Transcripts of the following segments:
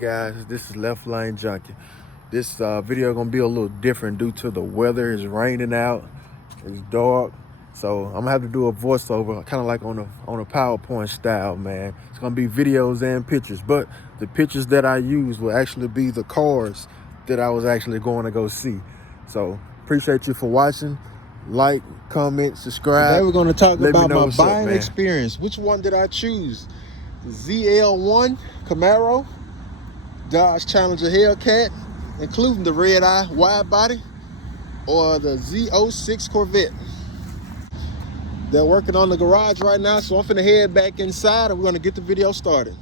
Guys, this is Left Lane Junkie. This video gonna be a little different due to the weather. It's raining out, it's dark, so I'm gonna have to do a voiceover, kind of like on a PowerPoint style, man. It's gonna be videos and pictures, but the pictures that I use will actually be the cars that I was actually going to go see. So appreciate you for watching. Like, comment, subscribe. Today we're gonna talk about my buying experience. Which one did I choose? The ZL1 Camaro, Dodge Challenger Hellcat, including the Redeye Widebody, or the Z06 Corvette. They're working on the garage right now, so I'm finna head back inside and we're gonna get the video started.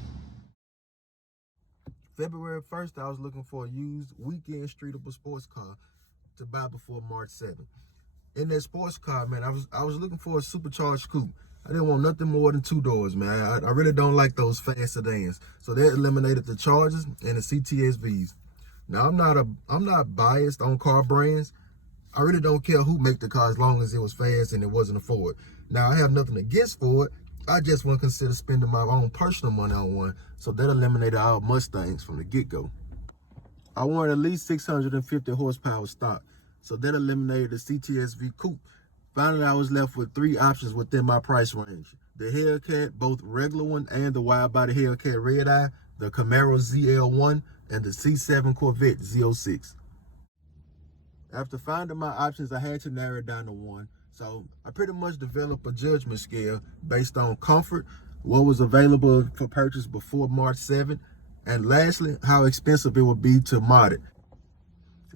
February 1st, I was looking for a used weekend streetable sports car to buy before March 7th. In that sports car, man, I was looking for a supercharged coupe. I didn't want nothing more than 2 doors, man. I really don't like those fast sedans. So that eliminated the Chargers and the CTSVs. Now I'm not biased on car brands. I really don't care who make the car as long as it was fast and it wasn't a Ford. Now I have nothing against Ford. I just wouldn't consider spending my own personal money on one. So that eliminated all Mustangs from the get-go. I wanted at least 650 horsepower stock. So that eliminated the CTSV coupe. Finally, I was left with 3 options within my price range. The Hellcat, both regular one and the wide-body Hellcat Redeye, the Camaro ZL1, and the C7 Corvette Z06. After finding my options, I had to narrow it down to one. So I pretty much developed a judgment scale based on comfort, what was available for purchase before March 7th, and lastly, how expensive it would be to mod it.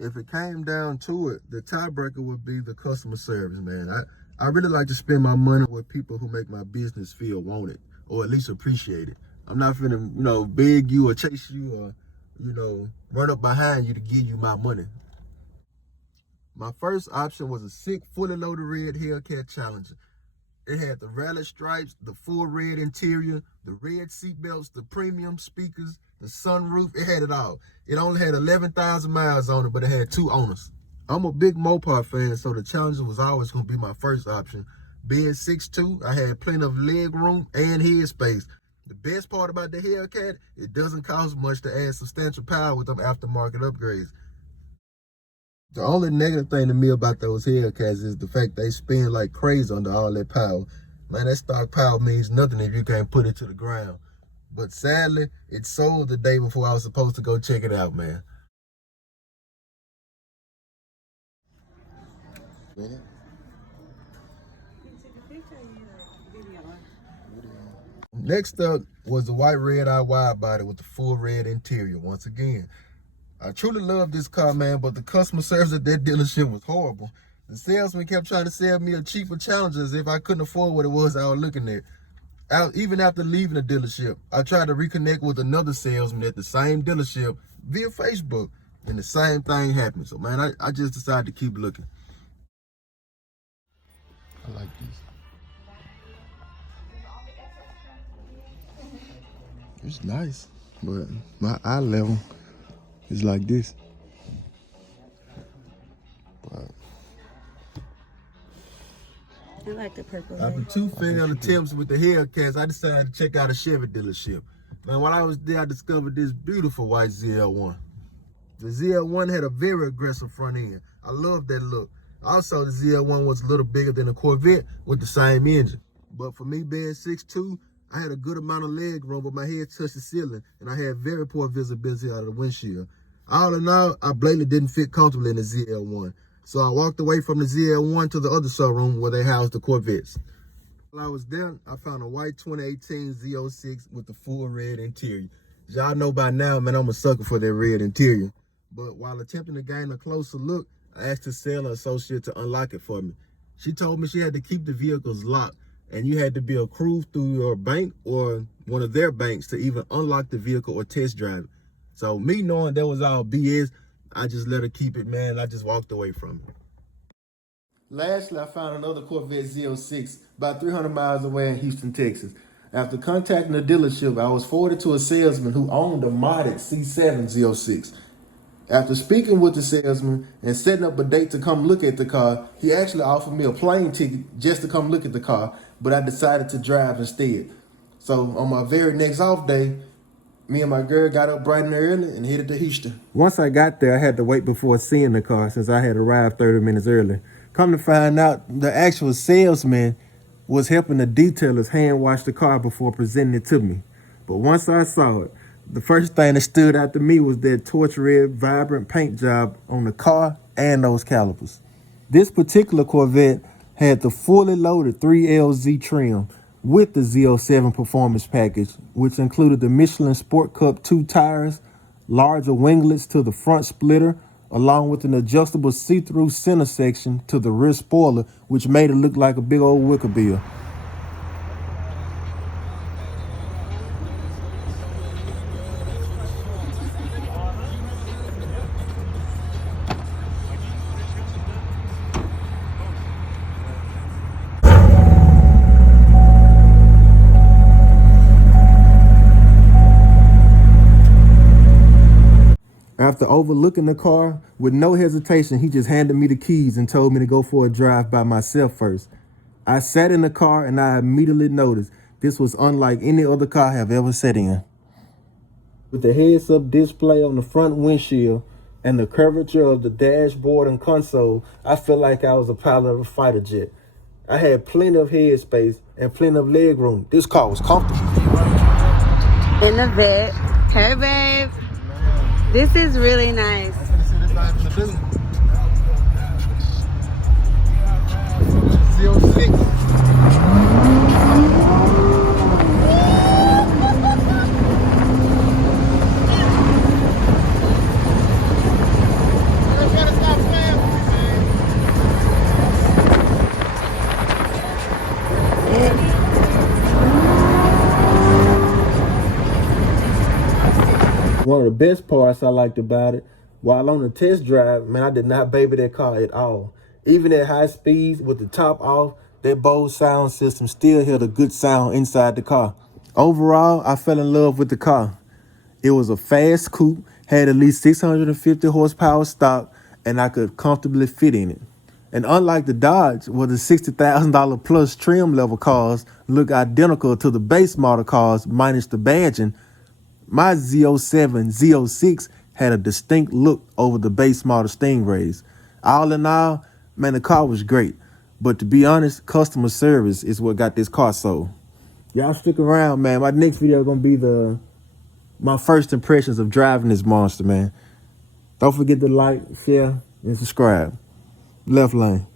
If it came down to it, the tiebreaker would be the customer service, man. I really like to spend my money with people who make my business feel wanted, or at least appreciate it. I'm not finna, beg you or chase you or, run up behind you to give you my money. My first option was a sick, fully loaded red Hellcat Challenger. It had the rally stripes, the full red interior, the red seat belts, the premium speakers, the sunroof. It had it all. It only had 11,000 miles on it, but it had 2 owners. I'm a big Mopar fan, so the Challenger was always going to be my first option. Being 6'2", I had plenty of leg room and head space. The best part about the Hellcat, it doesn't cost much to add substantial power with them aftermarket upgrades. The only negative thing to me about those Hellcats is the fact they spin like crazy under all that power. Man, that stock power means nothing if you can't put it to the ground. But sadly, it sold the day before I was supposed to go check it out, man. Next up was the white Redeye Widebody with the full red interior. Once again, I truly love this car, man, but the customer service at that dealership was horrible. The salesman kept trying to sell me a cheaper Challenger as if I couldn't afford what it was I was looking at. Even after leaving the dealership, I tried to reconnect with another salesman at the same dealership via Facebook, and the same thing happened. So, man, I just decided to keep looking. I like this. It's nice, but my eye level is like this. But I like the purple. After 2 failed attempts with the Hellcats, I decided to check out a Chevy dealership. Man, while I was there, I discovered this beautiful white ZL1. The ZL1 had a very aggressive front end. I love that look. Also, the ZL1 was a little bigger than the Corvette with the same engine. But for me being 6'2", I had a good amount of leg room, but my head touched the ceiling, and I had very poor visibility out of the windshield. All in all, I blatantly didn't fit comfortably in the ZL1. So I walked away from the ZL1 to the other showroom where they housed the Corvettes. While I was there, I found a white 2018 Z06 with the full red interior. Y'all know by now, man, I'm a sucker for that red interior. But while attempting to gain a closer look, I asked the seller associate to unlock it for me. She told me she had to keep the vehicles locked, and you had to be approved through your bank or one of their banks to even unlock the vehicle or test drive it. So me knowing that was all BS, I just let her keep it, man. I just walked away from it. Lastly, I found another Corvette Z06 about 300 miles away in Houston, Texas. After contacting the dealership, I was forwarded to a salesman who owned a modded C7 Z06. After speaking with the salesman and setting up a date to come look at the car, he actually offered me a plane ticket just to come look at the car, but I decided to drive instead. So on my very next off day, Me and my girl got up bright and early and headed to Houston. Once I got there, I had to wait before seeing the car since I had arrived 30 minutes early. Come to find out, the actual salesman was helping the detailers hand wash the car before presenting it to me. But once I saw it, the first thing that stood out to me was that torch red, vibrant paint job on the car and those calipers. This particular Corvette had the fully loaded 3LZ trim with the Z07 performance package, which included the Michelin Sport Cup 2 tires, larger winglets to the front splitter, along with an adjustable see-through center section to the rear spoiler, which made it look like a big old wicker bill. After overlooking the car, with no hesitation, he just handed me the keys and told me to go for a drive by myself first. I sat in the car and I immediately noticed this was unlike any other car I have ever sat in. With the heads-up display on the front windshield and the curvature of the dashboard and console, I felt like I was a pilot of a fighter jet. I had plenty of headspace and plenty of leg room. This car was comfortable. In the vet. Hey, babe. This is really nice. Z06. One of the best parts I liked about it, while on the test drive, man, I did not baby that car at all. Even at high speeds with the top off, that Bose sound system still held a good sound inside the car. Overall, I fell in love with the car. It was a fast coupe, had at least 650 horsepower stock, and I could comfortably fit in it. And unlike the Dodge, where the $60,000 plus trim level cars look identical to the base model cars minus the badging, my Z07 Z06 had a distinct look over the base model Stingrays. All in all, man, the car was great. But to be honest, customer service is what got this car sold. Y'all stick around, man. My next video is going to be my first impressions of driving this monster, man. Don't forget to like, share, and subscribe. Left lane.